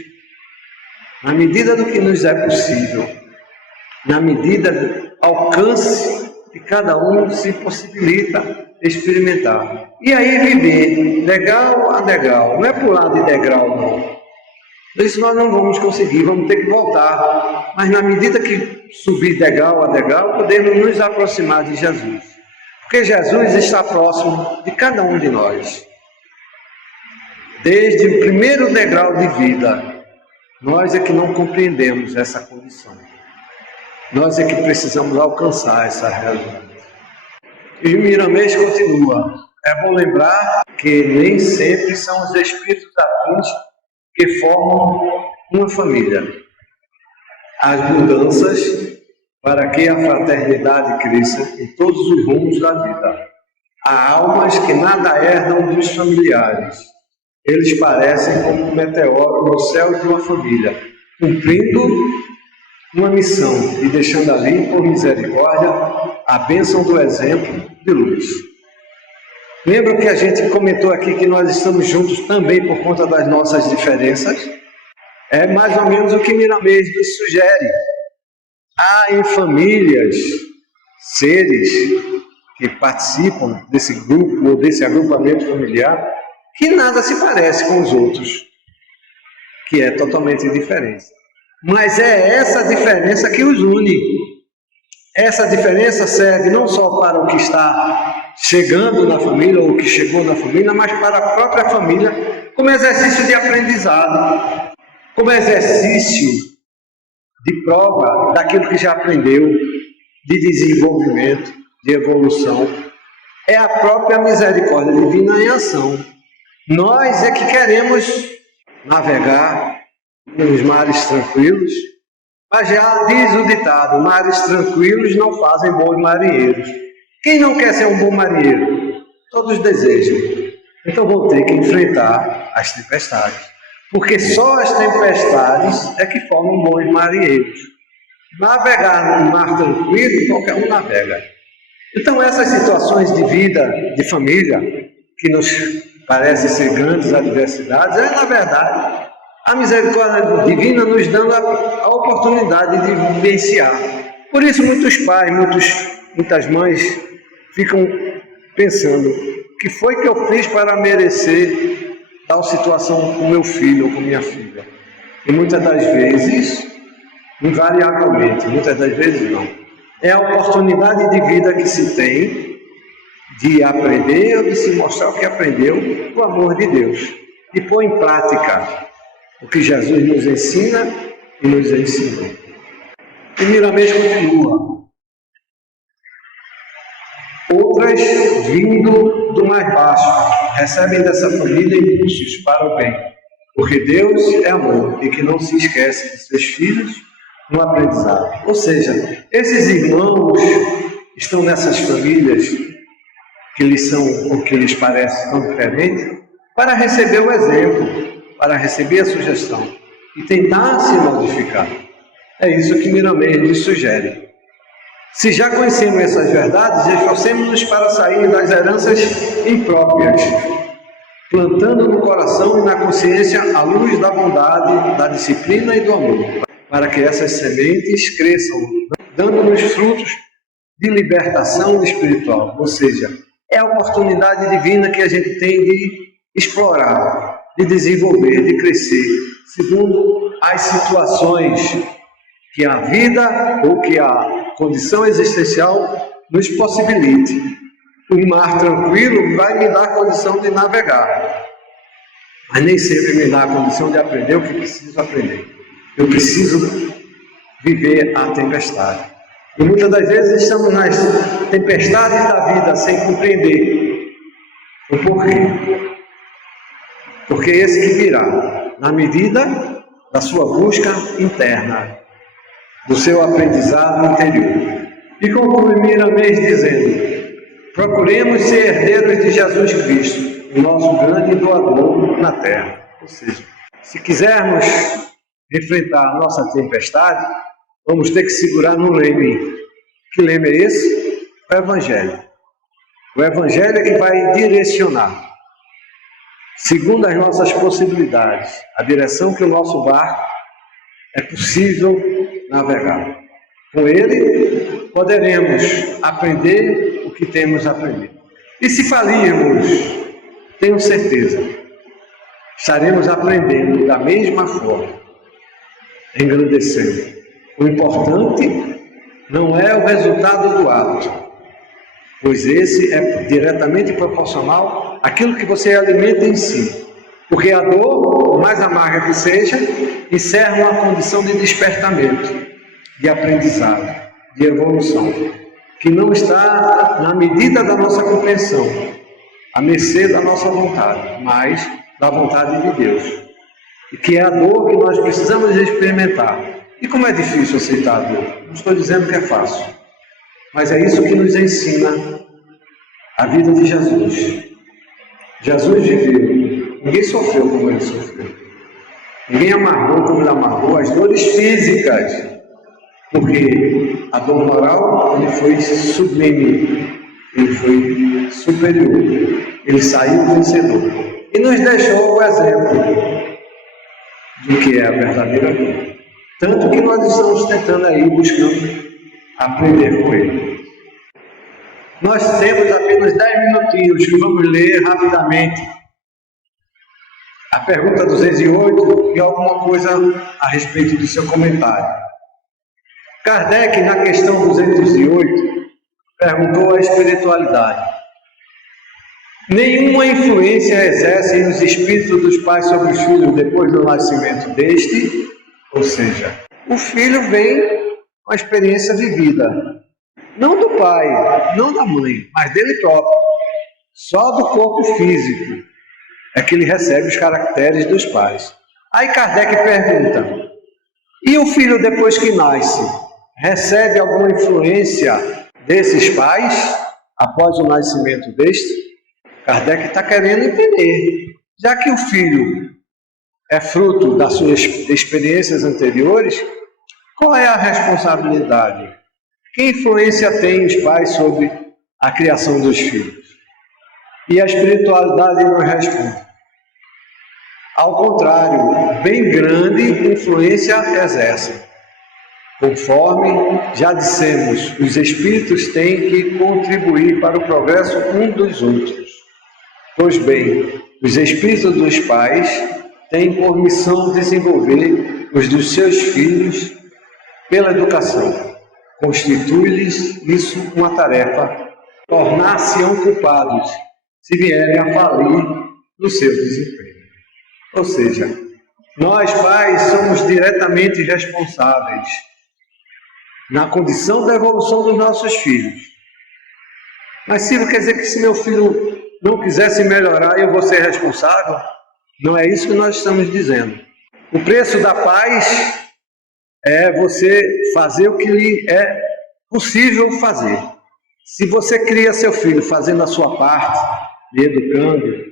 na medida do que nos é possível, na medida do alcance que cada um se possibilita experimentar. E aí viver degrau a degrau, não é pular de degrau não. Isso nós não vamos conseguir, vamos ter que voltar. Mas na medida que subir degrau a degrau, podemos nos aproximar de Jesus. Porque Jesus está próximo de cada um de nós. Desde o primeiro degrau de vida, nós é que não compreendemos essa condição. Nós é que precisamos alcançar essa realidade. E Miramês continua. É bom lembrar que nem sempre são os espíritos afins que formam uma família. As mudanças para que a fraternidade cresça em todos os rumos da vida. Há almas que nada herdam dos familiares. Eles parecem como um meteoro no céu de uma família, cumprindo uma missão e deixando ali, por misericórdia, a bênção do exemplo de luz. Lembra que a gente comentou aqui que nós estamos juntos também por conta das nossas diferenças? É mais ou menos o que Miramês nos sugere. Há em famílias seres que participam desse grupo ou desse agrupamento familiar que nada se parece com os outros, que é totalmente diferente. Mas é essa diferença que os une. Essa diferença serve não só para o que está chegando na família, ou o que chegou na família, mas para a própria família, como exercício de aprendizado, como exercício de prova daquilo que já aprendeu, de desenvolvimento, de evolução. É a própria misericórdia divina em ação. Nós é que queremos navegar nos mares tranquilos, mas já diz o ditado, mares tranquilos não fazem bons marinheiros. Quem não quer ser um bom marinheiro? Todos desejam. Então vão ter que enfrentar as tempestades. Porque só as tempestades é que formam bons marinheiros. Navegar num mar tranquilo, qualquer um navega. Então essas situações de vida, de família, que nos parecem ser grandes adversidades, é na verdade a misericórdia divina nos dando a oportunidade de vivenciar. Por isso muitos pais, muitas mães ficam pensando, o que foi que eu fiz para merecer tal situação com meu filho ou com minha filha? E muitas das vezes, invariavelmente, muitas das vezes não. É a oportunidade de vida que se tem de aprender ou de se mostrar o que aprendeu, o amor de Deus. E pôr em prática o que Jesus nos ensina e nos ensinou. E Miramês continua. Outras, vindo do mais baixo, recebem dessa família impulsos para o bem, porque Deus é amor e que não se esquece de seus filhos no aprendizado. Ou seja, esses irmãos estão nessas famílias que lhes são, ou que lhes parece tão diferente, para receber o exemplo, para receber a sugestão e tentar se modificar. É isso que Miramês lhes sugere. Se já conhecemos essas verdades, esforcemos-nos para sair das heranças impróprias, plantando no coração e na consciência a luz da bondade, da disciplina e do amor, para que essas sementes cresçam, dando-nos frutos de libertação espiritual. Ou seja, é a oportunidade divina que a gente tem de explorar, de desenvolver, de crescer, segundo as situações que a vida ou que a condição existencial nos possibilite. Um mar tranquilo vai me dar a condição de navegar, mas nem sempre me dá a condição de aprender o que preciso aprender. Eu preciso viver a tempestade. E muitas das vezes estamos nas tempestades da vida sem compreender o porquê. Porque é esse que virá, na medida da sua busca interna, do seu aprendizado interior. E conclui Miramês dizendo, procuremos ser herdeiros de Jesus Cristo, o nosso grande doador na Terra. Ou seja, se quisermos enfrentar a nossa tempestade, vamos ter que segurar no leme. Que leme é esse? O Evangelho. O Evangelho é que vai direcionar, segundo as nossas possibilidades, a direção que o nosso barco é possível navegar. Com ele, poderemos aprender o que temos aprendido. E se falirmos, tenho certeza, estaremos aprendendo da mesma forma, engrandecendo. O importante não é o resultado do ato, pois esse é diretamente proporcional àquilo que você alimenta em si. Porque a dor, por mais amarga que seja, encerra uma condição de despertamento, de aprendizado, de evolução, que não está na medida da nossa compreensão, à mercê da nossa vontade, mas da vontade de Deus. E que é a dor que nós precisamos experimentar. E como é difícil aceitar a dor? Não estou dizendo que é fácil, mas é isso que nos ensina a vida de Jesus. Jesus viveu, ninguém sofreu como ele sofreu. Ninguém amargou como ele amargou as dores físicas, porque a dor moral ele foi sublime, ele foi superior, ele saiu vencedor. E nos deixou o exemplo do que é a verdadeira vida. Tanto que nós estamos tentando aí, buscando aprender com ele. Nós temos apenas 10 minutinhos que vamos ler rapidamente a pergunta 208 e alguma coisa a respeito do seu comentário. Kardec, na questão 208, perguntou a espiritualidade. Nenhuma influência exercem os espíritos dos pais sobre os filhos depois do nascimento deste? Ou seja, o filho vem com a experiência vivida, não do pai, não da mãe, mas dele próprio. Só do corpo físico é que ele recebe os caracteres dos pais. Aí Kardec pergunta, e o filho depois que nasce, recebe alguma influência desses pais após o nascimento deste? Kardec está querendo entender, já que o filho é fruto das suas experiências anteriores, qual é a responsabilidade? Que influência tem os pais sobre a criação dos filhos? E a espiritualidade não responde. Ao contrário, bem grande influência exerce. Conforme já dissemos, os espíritos têm que contribuir para o progresso um dos outros. Pois bem, os espíritos dos pais têm por missão desenvolver os dos seus filhos pela educação. Constitui-lhes isso uma tarefa, tornar-se-ão culpados se vierem a falir no seu desempenho. Ou seja, nós pais somos diretamente responsáveis na condição da evolução dos nossos filhos. Mas Silvio, quer dizer que se meu filho não quisesse melhorar, eu vou ser responsável? Não é isso que nós estamos dizendo. O preço da paz é você fazer o que lhe é possível fazer. Se você cria seu filho fazendo a sua parte, lhe educando,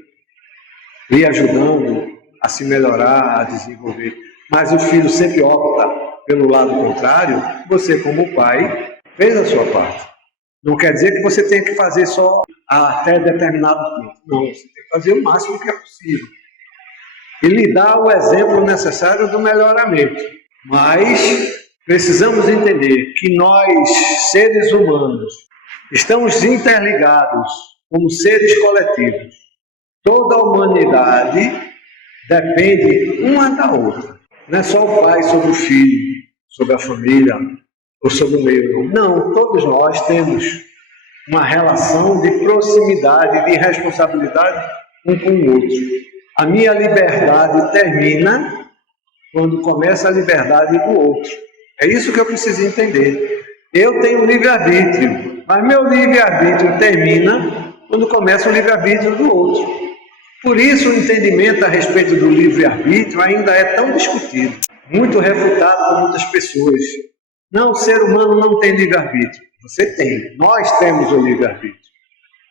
lhe ajudando a se melhorar, a desenvolver, mas o filho sempre opta pelo lado contrário, você como pai fez a sua parte. Não quer dizer que você tem que fazer só até determinado ponto. Não, você tem que fazer o máximo que é possível. E lhe dar o exemplo necessário do melhoramento. Mas precisamos entender que nós, seres humanos, estamos interligados como seres coletivos. Toda a humanidade depende uma da outra. Não é só o pai sobre o filho, sobre a família ou sobre o meio. Não, todos nós temos uma relação de proximidade, de responsabilidade um com o outro. A minha liberdade termina quando começa a liberdade do outro. É isso que eu preciso entender. Eu tenho livre-arbítrio, mas meu livre-arbítrio termina quando começa o livre-arbítrio do outro. Por isso o entendimento a respeito do livre-arbítrio ainda é tão discutido, muito refutado por muitas pessoas. Não, o ser humano não tem livre-arbítrio. Você tem, nós temos o livre-arbítrio.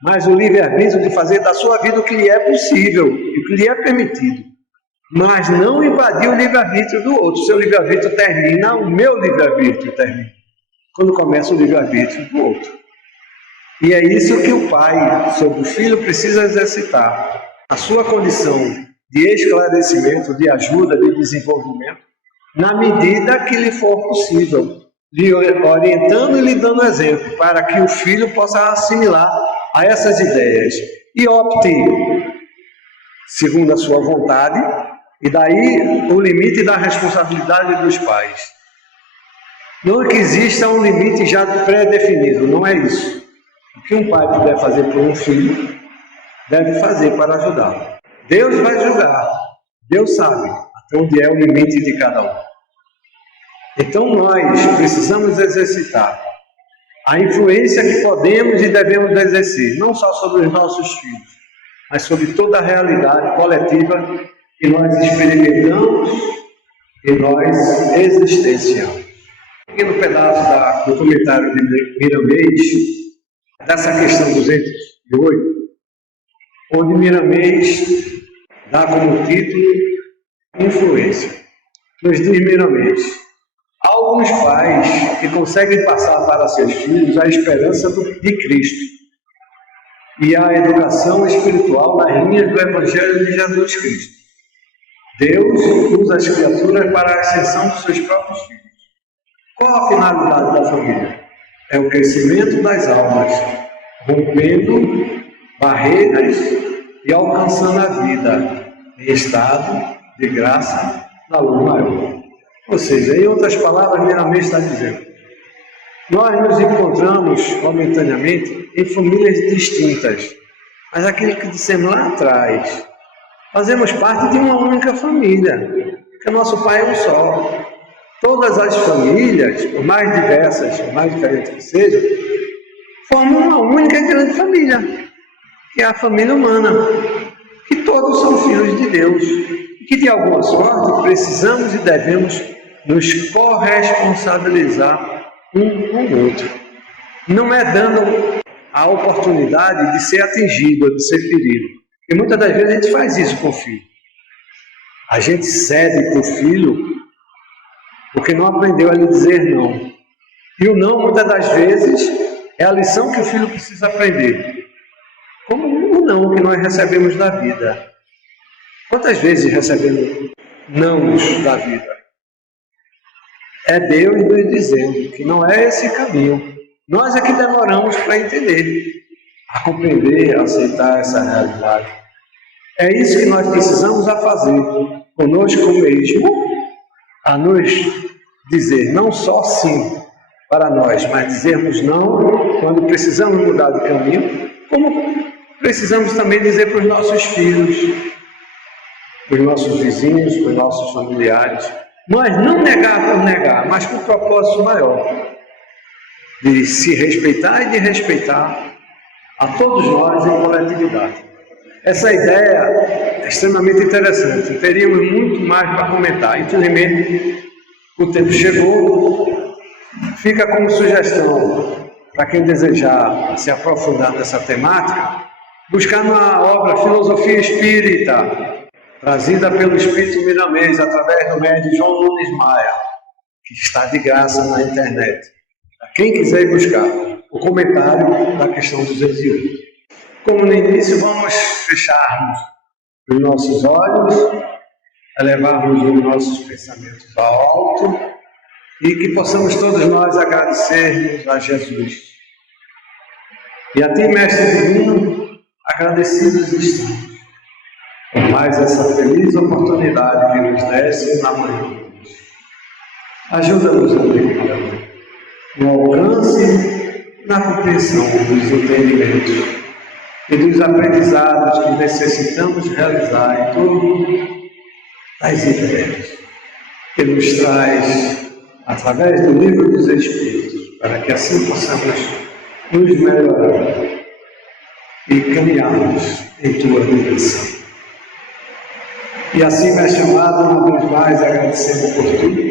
mas o livre-arbítrio de fazer da sua vida o que lhe é possível e o que lhe é permitido. Mas não invadir o livre-arbítrio do outro. Seu livre-arbítrio termina, o meu livre-arbítrio termina. Quando começa o livre-arbítrio do outro. E é isso que o pai sobre o filho precisa exercitar. A sua condição de esclarecimento, de ajuda, de desenvolvimento, na medida que lhe for possível, lhe orientando e lhe dando exemplo, para que o filho possa assimilar a essas ideias e opte segundo a sua vontade, e daí o limite da responsabilidade dos pais. Não que exista um limite já pré-definido, não é isso. O que um pai puder fazer por um filho, deve fazer para ajudá-lo. Deus vai julgar, Deus sabe até onde é o limite de cada um. Então nós precisamos exercitar a influência que podemos e devemos exercer, não só sobre os nossos filhos, mas sobre toda a realidade coletiva que nós experimentamos e nós existenciamos. Aqui no pedaço do comentário de Miramês, dessa questão 208, onde Miramês dá como título influência. Nos diz Miramês: há alguns pais que conseguem passar para seus filhos a esperança de Cristo e a educação espiritual nas linhas do Evangelho de Jesus Cristo. Deus usa as criaturas para a ascensão dos seus próprios filhos. Qual a finalidade da família? É o crescimento das almas, rompendo barreiras e alcançando a vida em estado de graça na luz maior. Ou seja, em outras palavras, Miramês está dizendo: nós nos encontramos momentaneamente em famílias distintas, mas aquilo que dissemos lá atrás, fazemos parte de uma única família, porque nosso Pai é um só. Todas as famílias, por mais diversas, por mais diferentes que sejam, formam uma única e grande família, que é a família humana, que todos são filhos de Deus, e que de alguma sorte precisamos e devemos nos corresponsabilizar um com o outro. Não é dando a oportunidade de ser atingido, de ser ferido. Porque muitas das vezes a gente faz isso com o filho. A gente cede para o filho porque não aprendeu a lhe dizer não. E o não, muitas das vezes, é a lição que o filho precisa aprender. Como o não que nós recebemos da vida. Quantas vezes recebemos nãos da vida? É Deus nos dizendo que não é esse caminho. Nós é que demoramos para entender, a compreender, a aceitar essa realidade. É isso que nós precisamos a fazer conosco mesmo, a nos dizer não só sim para nós, mas dizermos não quando precisamos mudar de caminho, como precisamos também dizer para os nossos filhos, para os nossos vizinhos, para os nossos familiares. Mas não negar por negar, mas com um propósito maior, de se respeitar e de respeitar a todos nós em coletividade. Essa ideia é extremamente interessante, teríamos muito mais para comentar. Infelizmente, o tempo chegou, fica como sugestão para quem desejar se aprofundar nessa temática, buscar na obra Filosofia Espírita, trazida pelo Espírito Miramês, através do médium João Nunes Maia, que está de graça na internet. Para quem quiser buscar o comentário da questão 208. Como no início, vamos fecharmos os nossos olhos, elevarmos os nossos pensamentos ao alto e que possamos todos nós agradecermos a Jesus. E a Ti, Mestre Divino, agradecidos estamos por mais essa feliz oportunidade que nos desse na manhã. Ajuda-nos, Deus, no alcance e na compreensão dos entendimentos e dos aprendizados que necessitamos realizar em torno das ideias que nos traz através do Livro dos Espíritos, para que assim possamos nos melhorar e caminharmos em Tua direção. E assim, Mestre amado, uma vez mais agradecendo por tudo,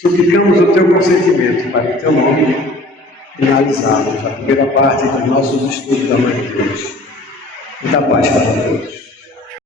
suplicamos o Teu consentimento para que Teu nome finalizarmos a primeira parte dos nossos estudos da manhã de hoje. Muita paz para todos.